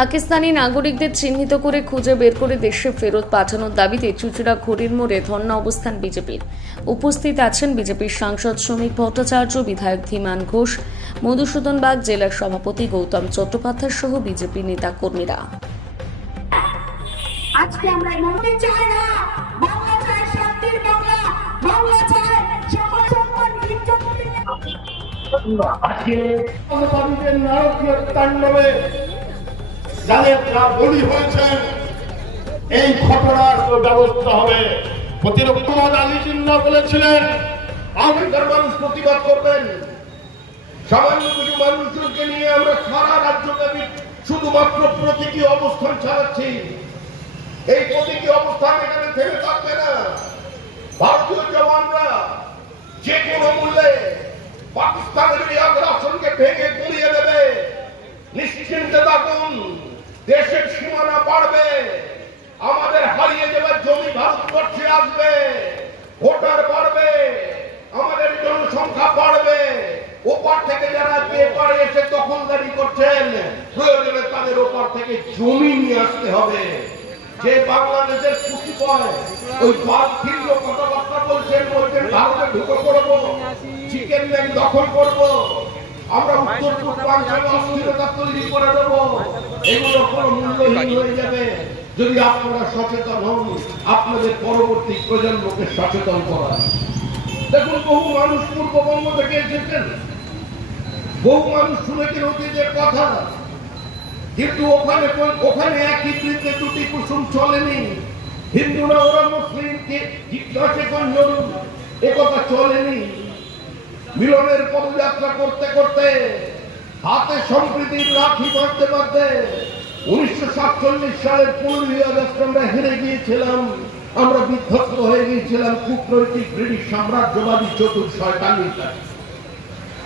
পাকিস্তানি নাগরিকদের চিহ্নিত করে খুঁজে বের করে দেশে ফেরত পাঠানোর দাবিতে চুচুড়া ঘড়ির মোড়ে ধর্ণা অবস্থান বিজেপির। উপস্থিত আছেন বিজেপির সাংসদ শ্রমিক ভট্টাচার্য বিধায়ক ধীমান ঘোষ মধুসূদন বাগ জেলার সভাপতি গৌতম চট্টোপাধ্যায় সহ বিজেপি নেতা কর্মীরা আজকে আমরা চাই না বাংলা চাই শান্তির বাংলা বাংলা চাই সকল সম্মান আজকে নারকীয় তাণ্ডবে যাদের বলি হয়েছেন, এই ঘটনার ব্যবস্থা হবে। প্রতিরক্ষণ আলী জিন্না বলেছিলেন আমেরিকার মানুষ প্রতিবাদ করবেন, সামান্য কিছু মানুষজনকে নিয়ে আমরা সারা রাজ্যব্যাপী শুধুমাত্র প্রতীকী অবস্থান চালাচ্ছি। এই প্রতীকী অবস্থান এখানে থেমে থাকবে না। ভারতীয় জওয়ানরা যে কোনো মূল্যে পাকিস্তানের এই আগ্রাসনকে ভেঙে গুড়িয়ে দেবে নিশ্চিন্তে থাকুন দেশের সীমানা বাড়বে আমাদের হারিয়ে যাওয়ার জমি আসবে ভোটার বাড়বে, আমাদের জনসংখ্যা বাড়বে। ওপার থেকে যারা এপারে এসে দখলদারি করছেন, প্রয়োজনে তাদের ওপার থেকে জমি নিয়ে আসতে হবে। যে বাংলাদেশের খুশি পায়, ওই বাদ ভিন্ন কথাবার্তা বলছেন বলছেন, ভারতে ঢুকে পড়ব, চিকেন ল্যান্ড দখল করব, আমরা উত্তর পূর্বাঞ্চলে অস্থিরতা তৈরি করে দেবো। এগুলো কোনো মূল্যহীন হয়ে যাবে। যদি আপনারা সচেতন হন আপনাদের পরবর্তী প্রজন্মকে সচেতন করা দেখুন, বহু মানুষ পূর্ববঙ্গ থেকে এসেছেন। বহু মানুষ শুনেছেন অতীতের কথা। কিন্তু ওখানে ওখানে একই বৃত্তে দুটি কুসুম চলেনি। হিন্দুরা ওরা মুসলিমকে জিজ্ঞাসা জরুর একথা চলেনি। মিলনের পদযাত্রা করতে করতে হাতে সম্প্রীতির রাখি বাঁধতে বাঁধতে উনিশশো সাতচল্লিশ সালের পনেরোই আগস্ট আমরা হেরে গিয়েছিলাম। আমরা বিধ্বস্ত হয়ে গিয়েছিলাম কূটনৈতিক ব্রিটিশ সাম্রাজ্যবাদী চতুর শয়তানির কাছে।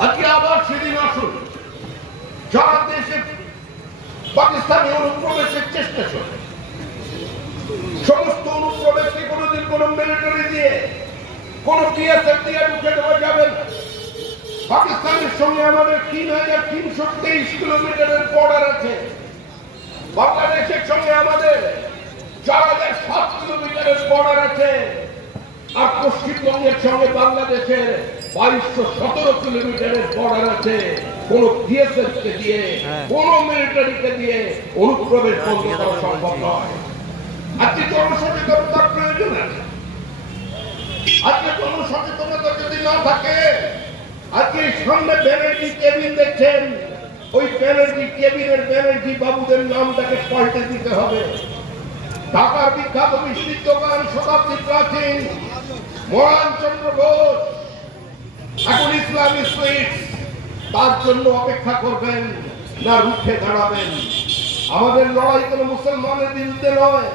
আজকে আবার সেদিন আসুন। যারা দেশে পাকিস্তানি অনুপ্রবেশের চেষ্টা চলে। সমস্ত অনুপ্রবেশকে কোনোদিন কোন মিলিটারি দিয়ে, কোন পিএসএফ দিয়ে ঢুকে দেওয়া যাবে না। পাকিস্তানের সঙ্গে আমাদের তিন হাজার তিনশো তেইশ কিলোমিটারের বর্ডার আছে। বাংলাদেশের সঙ্গে আমাদের চার সাত কিলোমিটারের বর্ডার আছে আর পশ্চিমবঙ্গের সঙ্গে বাংলাদেশের বাইশশো সতেরো কিলোমিটারের বর্ডার আছে কোন বিএসএফ কে দিয়ে কোন মিলিটারিকে দিয়ে অনুপ্রবেশ বন্ধ করা সম্ভব নয়। আজকে জনসচেতনতার প্রয়োজন আছে। আজকে জনসচেতনতা যদি না থাকে আজকে সামনে ব্যানার্জি কেবিন দেখছেন? ওই ব্যানার্জি, কেবিনের ব্যানার্জি বাবুদের নামটাকে পাল্টে দিতে হবে। ঢাকার বিখ্যাত মিষ্টির দোকান শতাব্দী প্রাচীন মরান চন্দ্র ঘোষ, এখন ইসলামী সুইটস। তার জন্য অপেক্ষা করবেন না, রুখে দাঁড়াবেন। আমাদের লড়াই কোনো মুসলমানের বিরুদ্ধে নয়।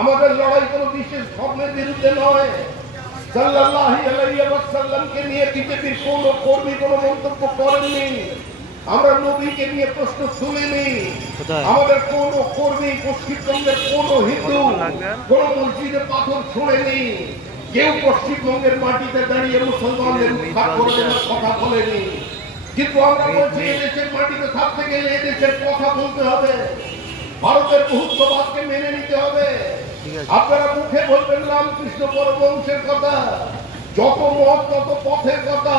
আমাদের লড়াই কোনো বিশেষ ধর্মের বিরুদ্ধে নয়। সাল্লাল্লাহু আলাইহি ওয়াসাল্লামকে নিয়ে বিজেপির কোন কর্মী কোনো মন্তব্য করেননি। আমরা নবীকে নিয়ে প্রশ্ন শুনিনি। আমাদের কোন কর্মী পশ্চিমবঙ্গের কোন হিন্দু কোন মসজিদে পাথর ছোড়েনি। কেউ পশ্চিমবঙ্গের মাটিতে দাঁড়িয়ে মুসলমানদের উদ্ধার করবেন কথা বলেনি। কিন্তু আমরা বলছি এদেশের মাটিতে থাকতে গেলে এদেশের কথা বলতে হবে। ভারতের বহুত্ববাদকে মেনে নিতে হবে। আপনারা মুখে বলবেন রামকৃষ্ণ পরবংশের কথা। যত মত তত পথের কথা।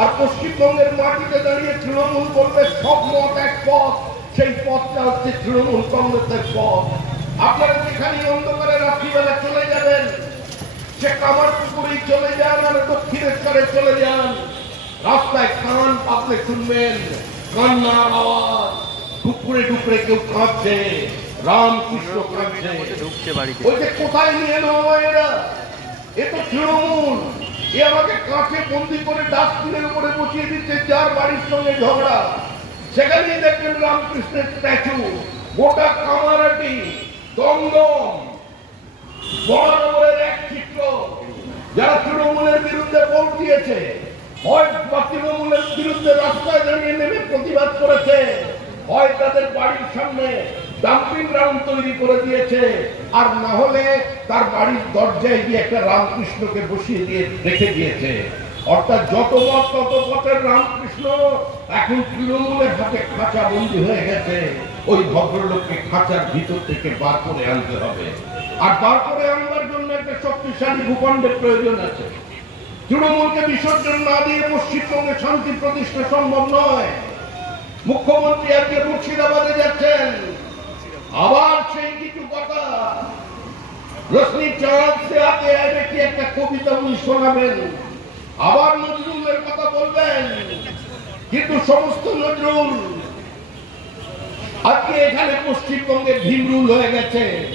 আর পশ্চিমবঙ্গের মাটিতে দাঁড়িয়ে তৃণমূল বলবে সব মত এক পথ সেই পথটা হচ্ছে তৃণমূল কংগ্রেসের পথ। আপনারা যেখানে অন্ধকারে রাত্রিবেলা চলে যাবেন সে কামার পুকুরেই চলে যান আর দক্ষিণেশ্বরে চলে যান। রাস্তায় কান পাতলে শুনবেন কান্নার আওয়াজ। টুকরে টুকরে কেউ কাঁদছে রামকৃষ্ণ কাঁদছে। ওই যে কোথায় নিয়ে নেওয়া এরা? এ তো তৃণমূল। এ আমাকে কাঁচে বন্দি করে ডাস্টবিনের উপরে বসিয়ে দিচ্ছে, যার বাড়ির সঙ্গে ঝগড়া। সেখানেই দেখবেন রামকৃষ্ণের স্ট্যাচু গোটা কামারাটি দমদম বরাবরের এক চিত্র। যারা তৃণমূলের বিরুদ্ধে ভোট দিয়েছে, হয় বা তৃণমূলের বিরুদ্ধে রাস্তায় দাঁড়িয়ে নেমে প্রতিবাদ করেছে, হয় তাদের বাড়ির সামনে ডাম্পিং গ্রাউন্ড তৈরি করে দিয়েছে। আর না হলে তার বাড়ির দরজায় গিয়ে একটা রামকৃষ্ণকে বসিয়ে দিয়ে রেখে দিয়েছে। অর্থাৎ যত তত পথের রামকৃষ্ণ এখন তৃণমূলের হাতে খাঁচা বন্দি হয়ে গেছে। ওই ভদ্রলোককে খাঁচার ভিতর থেকে বার করে আনতে হবে। আর বার করে আনবার জন্য একটা শক্তিশালী ভূখণ্ডের প্রয়োজন আছে। তৃণমূলকে বিসর্জন না দিয়ে পশ্চিমবঙ্গে শান্তি প্রতিষ্ঠা সম্ভব নয়। মুখ্যমন্ত্রী আজকে মুর্শিদাবাদে যাচ্ছেন। আবার সেই কিছু কথা। রশ্মি একটা কবিতা উনি শোনাবেন। আবার নজরুলের কথা বলবেন। কিন্তু সমস্ত নজরুল আজকে এখানে পশ্চিমবঙ্গে ভীমরুল হয়ে গেছে।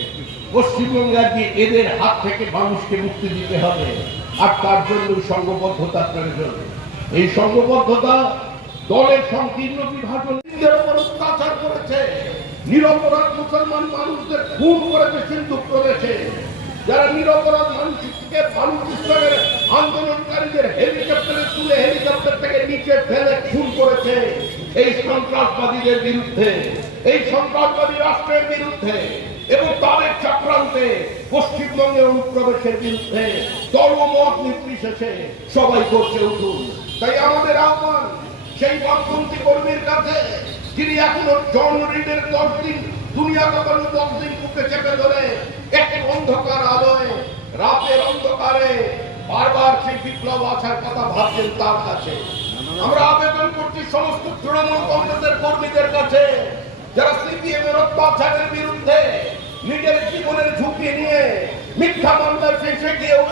পশ্চিমবঙ্গে আজকে এদের হাত থেকে মানুষকে মুক্তি দিতে হবে। আর তার জন্য সংঘবদ্ধতার প্রয়োজন। এই সংঘবদ্ধতা দলের সংকীর্ণ বিভাজন অত্যাচার করেছে। নিরপরাধ মুসলমান মানুষদের খুন করেছে সিন্ধু করেছে যারা নিরপরাধ মানুষকে বালুচিস্তানের আন্দোলনকারীদের হেলিকপ্টারে তুলে হেলিকপ্টার থেকে নিচে ফেলে খুন করেছে এই সন্ত্রাসবাদীদের বিরুদ্ধে। এই সন্ত্রাসবাদী রাষ্ট্রের বিরুদ্ধে এবং তাদের চক্রান্তে পশ্চিমবঙ্গে অনুপ্রবেশের বিরুদ্ধে দলমত নির্বিশেষে সবাই করছে উঠুন। তাই আমাদের আহ্বান, সেই বামপন্থী কর্মীর কাছে যিনি এখনও জন রিডের দশ দিন, দুনিয়া কাপানো দশ দিন বুকে চেপে ধরে এক অন্ধকার আলোয়, রাতের অন্ধকারে বারবার সেই বিপ্লব আসার কথা ভাবছেন তার কাছে। আমরা আবেদন করছি সমস্ত তৃণমূল কংগ্রেসের কর্মীদের কাছে, যারা সিপিএম এর অত্যাচারের বিরুদ্ধে নিজের জীবনের ঝুঁকি নিয়ে মিথ্যা মামলার শেষে গিয়েও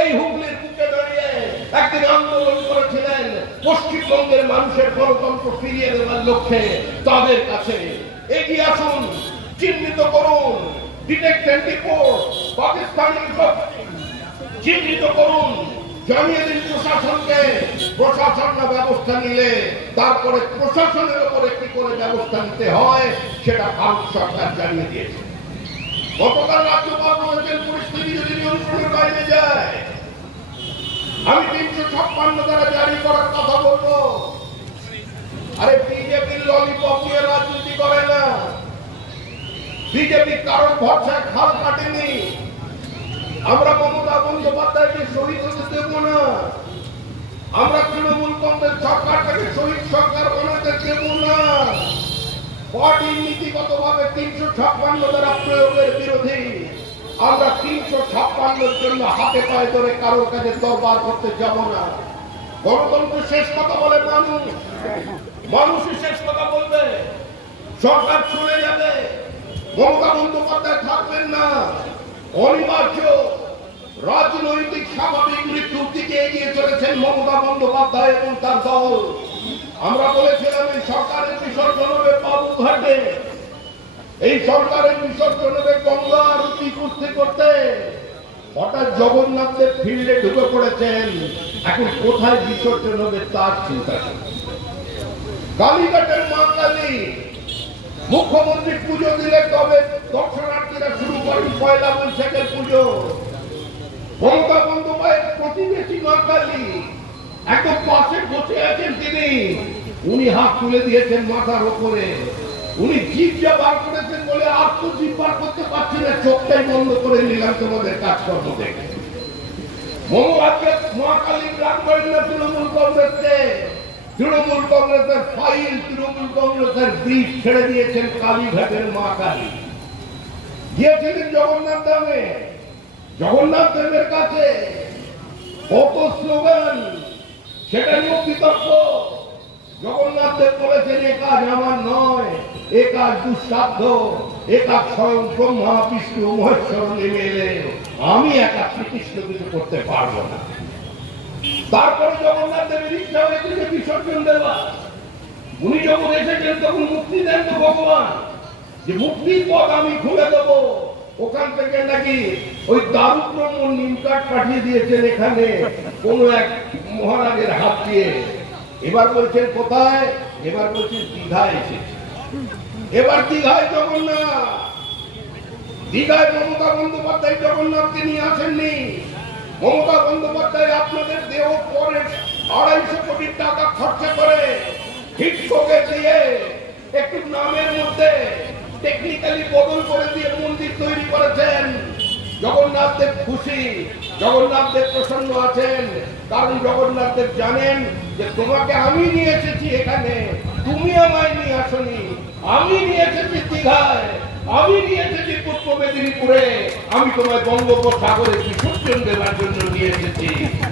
এই হুগলির বুকে দাঁড়িয়ে একদিন আন্দোলন করেছিলেন, পশ্চিমবঙ্গের মানুষের গণতন্ত্র ফিরিয়ে দেওয়ার লক্ষ্যে তাদের কাছে। এগিয়ে আসুন, চিহ্নিত করুন চিহ্নিত করুন, জানিয়ে দিন প্রশাসনকে, প্রশাসন ব্যবস্থা নিলে তারপরে প্রশাসনের উপর একটি করে ব্যবস্থা নিতে হয়, সেটা ভারত সরকার জানিয়ে দিয়েছে। গতকাল পরিস্থিতি যদি নিয়ন্ত্রণের বাইরে যায় ছাপ্পান্ন দ্বারা জারি করার কথা বলব। আরে বিজেপির ললিপপ রাজনীতি করে না। বিজেপি কারোর ভরসায় খাল কাটেনি। আমরা মমতা বন্দ্যোপাধ্যায়কে শহীদ হতে দেব না। আমরা তৃণমূল কংগ্রেস সরকারটাকে শহীদ সরকার বানাতে দেব না। পার্টি নীতিগতভাবে তিনশো ছাপ্পান্ন দ্বারা প্রয়োগের বিরোধী। আমরা তিনশো ছাপ্পান্নর জন্য হাতে পায়ে ধরে কারোর কাছে দরবার করতে যাব না। গণতন্ত্র শেষ কথা বলে মানুষ। মানুষই শেষ কথা বলবে। সরকার চলে যাবে। মমতা বন্দ্যোপাধ্যায় থাকবেন না। অনিবার্য। রাজনৈতিক স্বাভাবিক মৃত্যুর দিকে এগিয়ে চলেছেন মমতা বন্দ্যোপাধ্যায় এবং তার দল। আমরা বলেছিলাম এই সরকারের বিসর্জন হবে বাবুঘাটে এই সরকারের বিসর্জন হবে গঙ্গা আরতি করতে হঠাৎ জগন্নাথের ফিল্ডে ঢুকে পড়েছেন। এখন কোথায় বিসর্জন হবে তার চিন্তা কালীঘাটের মা কালী মুখ্যমন্ত্রী পুজো দিলে তবে দর্শনার্থীরা শুরু করেন পয়লা বৈশাখের পুজো। মমতা বন্দ্যোপাধ্যায়ের প্রতিবেশী মা কালী একদম পাশে বসে আছেন তিনি। উনি হাত তুলে দিয়েছেন মাথার উপরে উনি যা বার করেছেন বলে আর বার করতে পারছি না, চোখটাই বন্ধ করে নিলাম তোমাদের কাজকর্ম দেখে। তৃণমূল ছেড়ে দিয়েছেন মা কালী গিয়েছিলেন জগন্নাথ জগন্নাথ দেবের কাছে। জগন্নাথ দেব বলেছেন, এ কাজ আমার নয়, এ কাজ দুঃসাধ্য, এ কাজ স্বয়ং ব্রহ্মা, বিষ্ণু মহেশ্বর নেমে এলে আমি একা শ্রীকৃষ্ণ কিছু করতে পারব না। তারপরে জগন্নাথ দেবের ইচ্ছা হয়েছিল বিসর্জন দেওয়া। উনি যখন এসেছেন, তখন মুক্তি দেন তো ভগবান। যে মুক্তির পথ আমি খুলে দেবো। ওখান থেকে নাকি ওই দারুব্রহ্ম নিম কাঠ পাঠিয়ে দিয়েছেন এখানে কোনো এক মহারাজের হাত দিয়ে। এবার বলছেন কোথায়? এবার বলছেন দীঘায় এসেছে। এবার দীঘায় জগন্নাথ। দীঘায় মমতা বন্দ্যোপাধ্যায় জগন্নাথকে নিয়ে আসেননি। মমতা বন্দ্যোপাধ্যায় আপনাদের দেহ পরে আড়াইশো কোটি টাকা খরচা করে ভিক্ষকে দিয়ে একটু নামের মধ্যে টেকনিক্যালি বদল করে দিয়ে মন্দির তৈরি করেছেন। জগন্নাথ দেব খুশি জগন্নাথ দেব প্রসন্ন আছেন, কারণ জগন্নাথ দেব জানেন যে তোমাকে আমি নিয়ে এসেছি এখানে। তুমি আমায় নিয়ে আসনি। আমি নিয়ে এসেছি দীঘায়। আমি নিয়ে এসেছি পূর্ব মেদিনীপুরে। আমি তোমায় বঙ্গোপসাগরে বিসর্জন দেওয়ার জন্য নিয়ে এসেছি।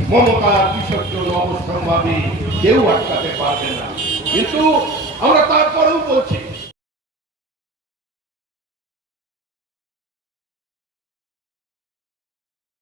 মমতা বিসর্জন অবশ্যম্ভাবী। কেউ আটকাতে পারবে না। কিন্তু আমরা তারপরেও বলছি